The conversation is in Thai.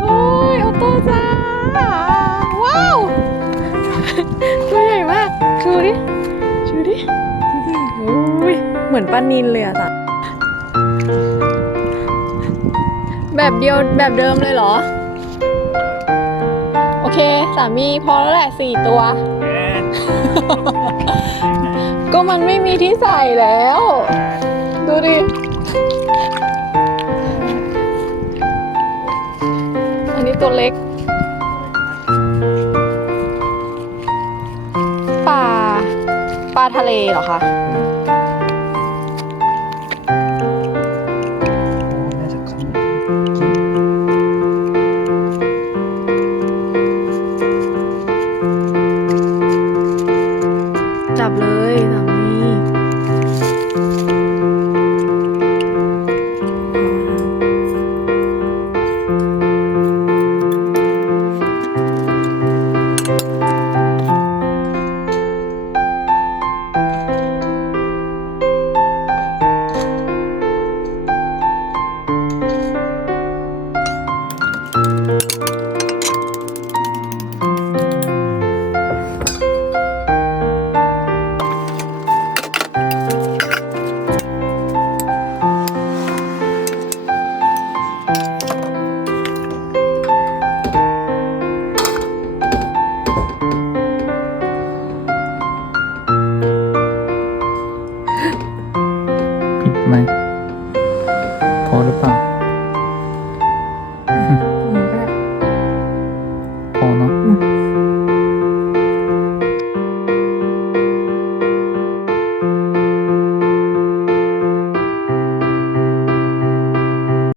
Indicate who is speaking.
Speaker 1: โอ้ยออโต้จ้า ว้าว ตัวใหญ่มาก ชูดิ ชูดิโอ้ยเหมือนป้านินเลยอะจ้ะแบบเดียวแบบเดิมเลยเหรอ โอเค สามีพอแล้วแหละสี่ตัว ก็มันไม่มีที่ใส่แล้ว ดูดิ ตัวเล็ก ปลา ปลาทะเลเหรอคะ
Speaker 2: น่าจะขโมย
Speaker 1: จับเลยสา
Speaker 2: 来跑着吧。嗯跑呢？